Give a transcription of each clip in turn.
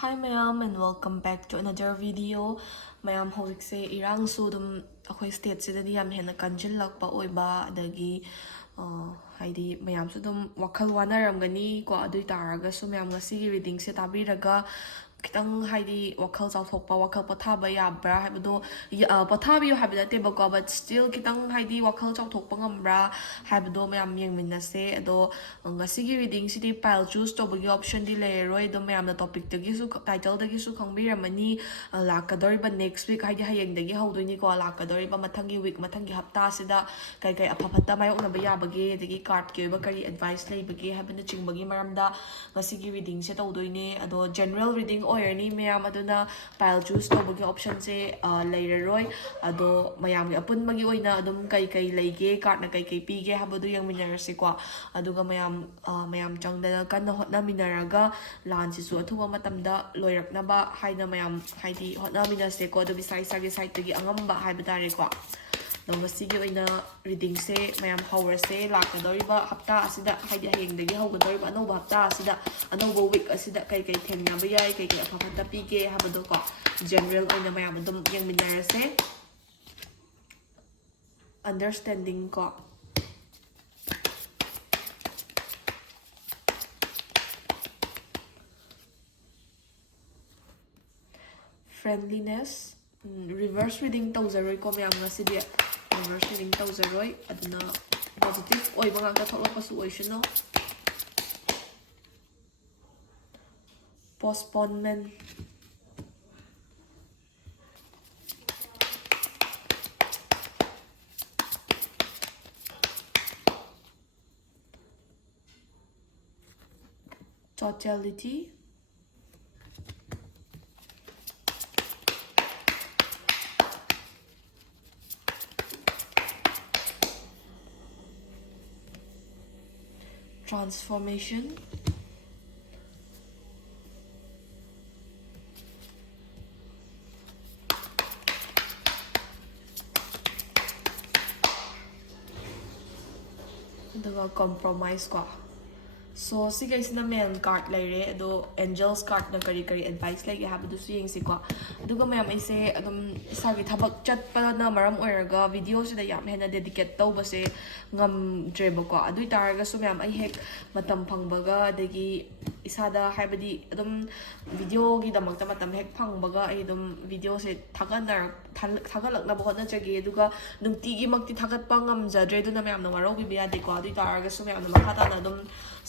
Hi mayam and welcome back to another video. Mayam hojikse irang su dum akhoi state sidadi yam hena kanjillakpa oiba adagi haidi mayam su dum wakhal wanaramgani ko adui taraga su mayam ngasi reading se tabiraga kitang haidi wakhal chawthokpa wakhal pothaba yabra haibado pothabi habida tebako but still kitang haidi wakhal chawthokpa ngambra haibado mayam yengminnase ado ngasi reading sidi pile choose tobagi option di leroi do mayam na topic tagi su title dagi su khangbiramani lakadoriba next week haidi hayengdagi hawdoini ko lakadoriba mathangi week mathangi hapta sida kai kai apaphatta mayoknaba yabage dagi card ke ba kari advice leibage habana chingbagi maramda ngasi reading se tawdoine ado general reading oirni mayam aduna pile choose tobagi option se leiraroi ado mayam gi apunmagi oina adum kai kai leige card na kai kai pige habadu yangminarase ko aduga mayam changdana kanna hotnaminaraga lansisu athuba matamda loiraknaba haina mayam haidi hotnaminase ko adu bisai sagi site tagi angamba haibadare ko Nongasi oina reading se mayam hawrase lakadoriba hapta asida haidi hayengdagi hawgadoriba anoba hapta asida anoba week asida kai kai thengnaba yai kai kai apaphatta pige habado ko general oina mayam adum yengminarase understanding ko friendliness reverse reading tawzaroi ko mayam ngasidi reverse reading tawzaroi aduna positive oiba ngakta tholokpasu oishino postponement totality transformation aduga compromise ko so si guys na main card laire ado angels card na kari kari advice like habadu su yeng si ko aduga mayam aise agam isagi thabak chatpa na maram oiraga video sida yam hena dedicate tawbase ngam dreba ko adui taraga su mayam ai hek matam phangbaga adagi isada haibadi adum video gi damakta matam hek phangbaga ai adum video se thagalakna bahot na chagi aduga nungti gi makti thagatpa ngamjadre duna mayam na waro bi ya de ko adui taraga su mayam na makhata na adum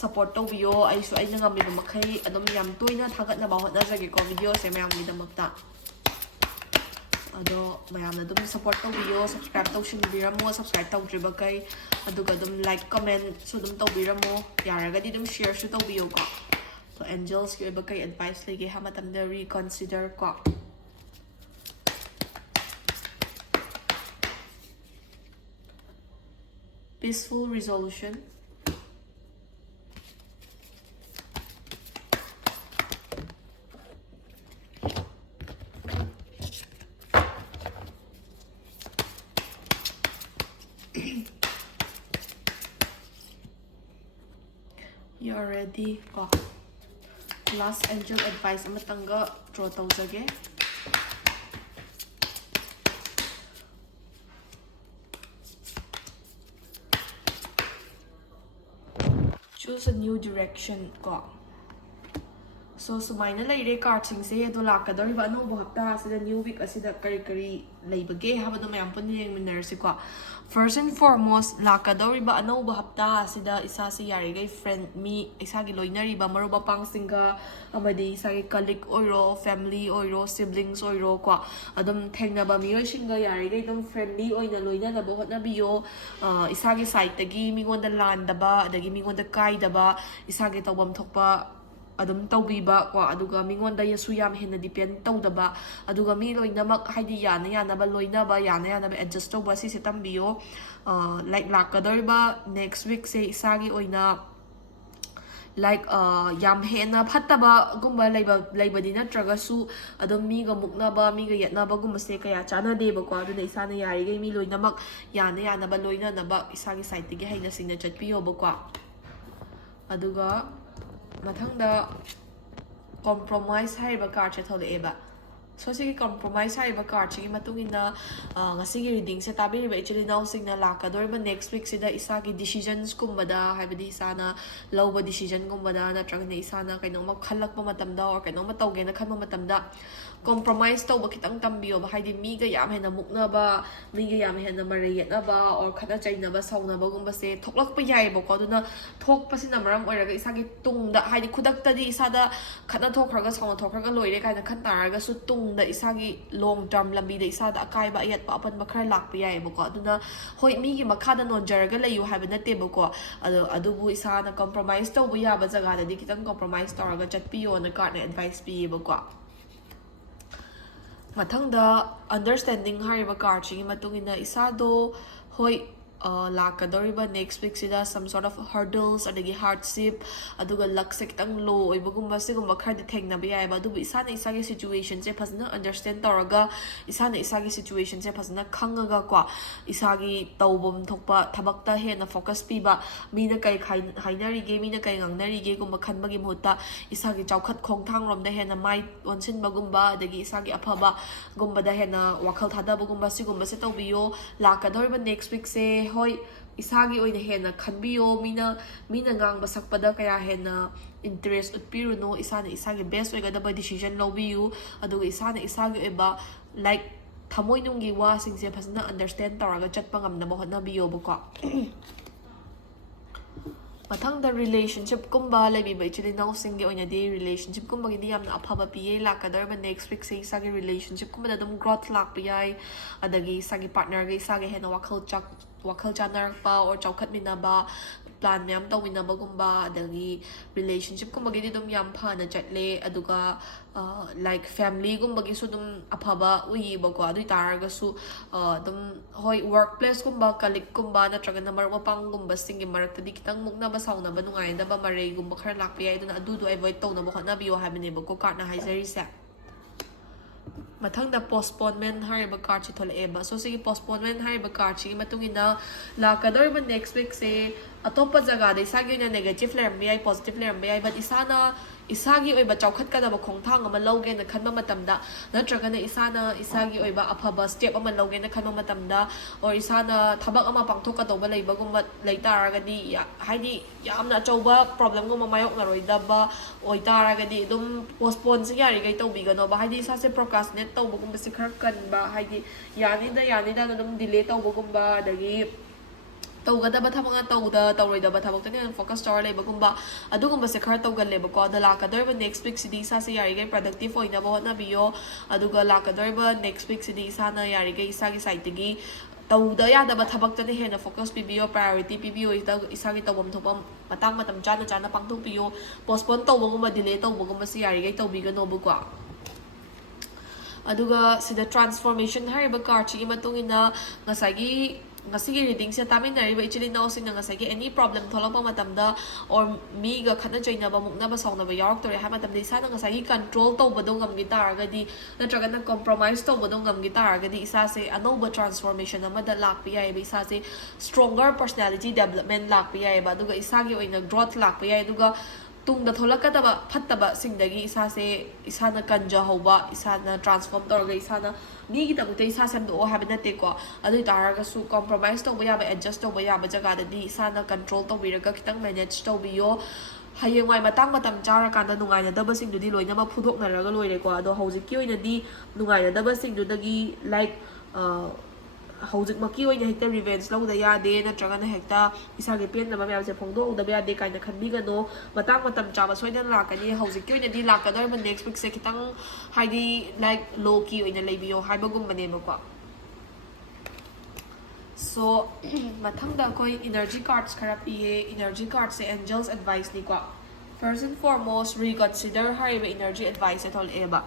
support tawbiyo aisu aina ngamiba makhai adum yam toina thagatna bahot na chagi ko video se mayam gi damakta ado mayam na dum support tawbiyo subscribe tawshinbiramo subscribe tawdriba kai aduga dum like comment su dum tawbiramo yaragadi dum share su tawbiyo ko so angels ki ba kai advice lege ha matamda reconsider ko peaceful resolution you are ready ko last angel advice amatanga draw tawjage choose a new direction ko so sumaina leire card sing se do lakadoriba anobo hapta asida new week asida kari kari leibage habado mayam pun yengminarse ko first and foremost lakadoriba anobo hapta asida isa se yarigai friend mi isa gi loinariba maruba pangsinga amadi isa gi colleague oiro family oiro siblings oiro ko adum thengnaba miyoi singa yarigai dum friendly oina loina na bahot na biyo isa gi side tagi mingonda landaba adagi mingonda kaidaba isa gi tawbam thokpa adum tawbiba ko aduga mingonda yasu yam hena depend tawdaba aduga mi loinamak haidi yana yana ba loinaba yana yana ba adjust tawba si tambiyo like lakadoriba next week se isagi oina like yam hena phattaba gumba leibadi natragasu adum mi ga muknaba mi ga yatnaba gumba se kaya chana deba ko aduna isana yari gai mi loinamak yana yana ba loina na ba isagi site gi haina singna chatpiyo ba ko aduga mathangda compromise hariba card se tholeeba. So sigi compromise hariba card sigi matungina ngasigi reading se tabiriba ichili now singna lakadoriba next week sida isagi decisions kumbada haibadi isana lawba decision kumbada natragana isana kainoma khalakpa matamda or kainoma tawgena khanba matamda compromise tawba kitang tambiyo ba haidi miga yam hena muknaba miga yam hena marayetnaba or khana chainaba saunaba gumba se thoklakpa yaiba ko aduna thokpasina maram oiraga isagi tungda haidi khudaktadi isada khana thokraga sauna thokraga loire kaina khantarga su tung da isagi long term lambi da isada akaiba ayat pa apan bakra lakpa yaiba ko aduna hoi migi makhada nonjaraga layu haiba nateba ko adubu isana compromise tawba yaba jaga da di kitang compromise tawraga chatpiyo na card na advice piyeba ko mathangda understanding hariba card chi matungina isado hoi lakadoriba next week sida some sort of hurdles adagi hardship aduga luck se kitang low oibagumba sigumba khadi thengnabi yaiba adubu isana isagi situation se phasna understand tawraga isana isagi situation se phasna khangaga kwa isagi tawbom thokpa thabakta hena focus piba mina kai hainari ge mina kai ngangnari ge gumba khanbagi mhutta isagi chawkhat khongthang romda hena mai onsin bagumba adagi isagi aphaba gumba da hena wakhal thada bagumba sigumba se tawbiyo lakadoriba next week se hoi isagi oina hena khanbiyo mina ngang basakpada kaya hena interest utpiruno isana isagi best oigadaba decision lawbiyu aduga isana isagi oiba like thamoi nungi wa singse phasna understand tawraga chatpa ngamnaba hotnabiyo bako mathangda relationship kumba laibiba ichili now singi oina di relationship kumba gidi yamna aphaba piye lakadorba next week se isagi relationship kumba da dum growth lakpa yai adagi isagi partner ga isagi hena wakhal chanarpa or chawkhat minaba plan myam tawinaba gumba adagi relationship kumba gidi dum yam phana chatle aduga like family gumba gi su dum aphaba uyiba ko adu taraga su dum hoi workplace gumba colleague gumba natraga number mapang gumba singi marakta di kitang muknaba saunaba nungaidaba marei gumba khar lakpa yai duna adu avoid tawna ba hotnabiyo habineba ko card na haizari se mathangda postponement hariba card chi tholaeba so sigi postponement hariba card chi matungina lakadoriba next week se atopa jaga de isagi na negative leramba yai positive leramba yai but isana isagi oiba chawkhat kadaba khongthang ama lawge na khanba matamda natragana isana isagi oiba aphaba step ama lawge na khanba matamda or isana thabak ama pangthoka tawba leiba gumba leitaragadi haidi yamna chawba problem gumba mayok na roidaba oitaragadi dum postpone se yari gai tawbigano ba haidi isa se procrastinate tawba gumba se khar kanba haidi yanida dum delay tawba gumba dagi tawgadaba thabanga tawroidaba thabakta ne focus tawra lebagumba adugumba se khar tawgaleba ko da lakadorba next week sidi sa se yari gai productive oina ba hotna biyo aduga lakadorba next week sidi sa na yari gai isa gi site gi tawda yadaba thabakta ne hena focus pibiyo priority pibiyo isa gi tawbam thopam matang matam chana pangthok piyo postpone tawbagumba delay tawbagumba se yari gai tawbigano bu ko aduga sida transformation hariba card chi matungina ngasigi reading se taminariba ichili now sing ngasagi any problem tholapa matamda or miga khana joina ba mukna ba sauna ba yarak tore ha matamda isa ngasagi control tawbado ngamgi taragadi natraga na compromise tawbado ngamgi taragadi isa se anoba transformation amada lakpa yai ba isa se stronger personality development lakpa yai ba aduga isagi oina growth lakpa yai aduga tungda tholakadaba phattaba singdagi isana kanja hoba isana transform torga isana migi tamute isa samdo habe na te ko adu taraga su compromise to boya ba adjust to boya ba jaga da di isana control to biraga kitang manage to biyo hayengwai matang matam chara kanda nungai na daba sing dudi loina ma phudok na raga loire ko ado hauzik ki oina di nungai na daba sing dudagi like hauzik maki oina hekta revenge lo da yade na traga na hekta isagi pen na mamya se phongdo da yade kaina khanbiga no matang matam chaba soidan lakani hauzik ki oina di lakadar ba next week se kitang haidi like low ki oina leibiyo haibagum bane ko so mathangda koi energy cards khara piye energy cards se angels advice ni ko first and foremost reconsider hariba energy advice at all eba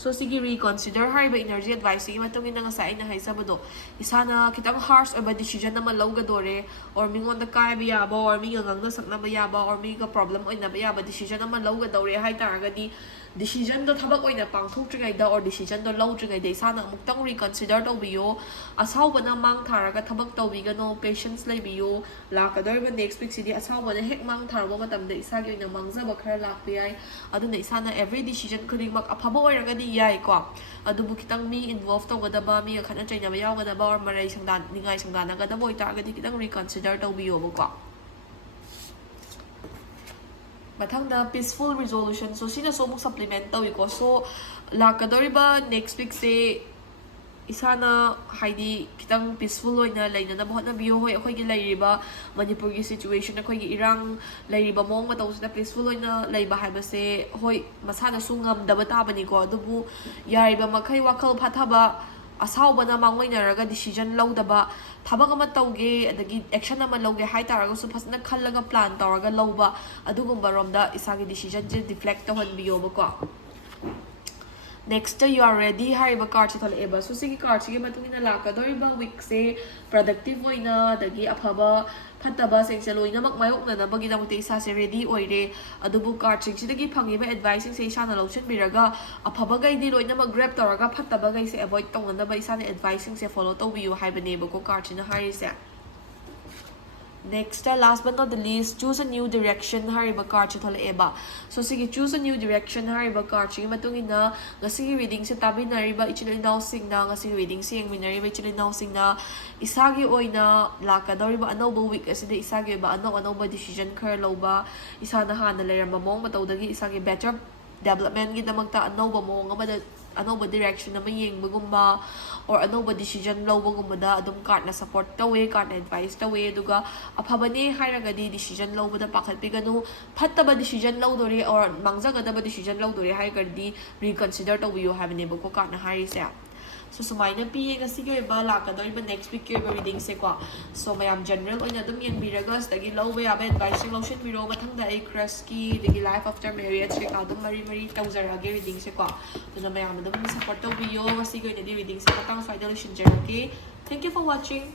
so sige reconsider hariba energy advice sige matungin na nga sa ina haisabado isana kitang harsh oba decision na malawga dore or mingon da kaya biyaba or minga ngang nasak na bayaba or minga problem oy na bayaba decision na malawga dore hay taragadi decision do thabak oina pangthoktrigai da or decision do lowtrigai da isana amuktang reconsider tawbiyo asawbana mang tharaga thabak tawbigano patience leibiyo lakadoriba next week sidi asawbana hek mang tharbo matamda isagi oina mangjaba khara lakpiyai aduna isana every decision khudingmak afaba oiragadi yai ko adubu kitang mi involve tawgadaba mi khana chaina ba yawgadaba or marai sangdan ningai sangdanagadaba oitaragadi kitang reconsider tawbiyo ko mathangda peaceful resolution so sina so muk supplement tawiko so lakadoriba next week se isana haidi kitang peaceful oina leina na bahna biyo hoi akhoi gi leiriba manipur gi situation akhoi gi irang leiriba mong ma tawsina peaceful oina leiba haiba se hoi masana su ngam daba tabani ko adubu yariba makhai wakhal phathaba asawbana mangoinaraga decision lawdaba thabak ama tawge adagi action ama lawge hai taraga su phasna khallaga plan tawraga lawba adugumba romda isagi decision je deflect tawhan biyo ba ko next you are ready hariba card chithal eba so sigi card sigi matungina lakadoriba week se productive oina adagi afaba phataba sengse loina mak mayokna na bagi damute isa se ready oire adubu card sing sidagi phangiba advice sing se isana lawchen biraga afaba gai di loina mak grab tawraga phataba gai se avoid tongna ba isana advice sing se follow tawbiyu haibane ba ko card sina hari se next last but not the least choose a new direction hariba card chithal eba so sigi choose a new direction hariba card chi matungina ngasi reading se tabinariba ichil inaw singna ngasi reading se yengminariba ichil inaw singna isagi oina lakadoriba anoba week asida isagi ba anoba decision khar loba isana hana leramba mong matawdagi isagi better development gi damakta anoba mong amada anoba direction ama yengbagumba or anoba decision lawbagumba adum card na support tawe card na advice tawe duga aphabane hairagadi decision lawbada pakhatpiganu phattaba decision lawdori or mangjagadaba decision lawdori hairagadi reconsider tawiyo habane bako card na harise so sumaina pi ngasi ge ba lakadoriba next week ke reading se ko so mayam general oina dum yengbiraga stagi lawba yabe advice lotion biro mathangda ai crush ki digi life after marriage ke ka dum mari tawzarage reading se ko duna mayam dum support tawiyo ngasi ge reading se patang final solution jarake thank you for watching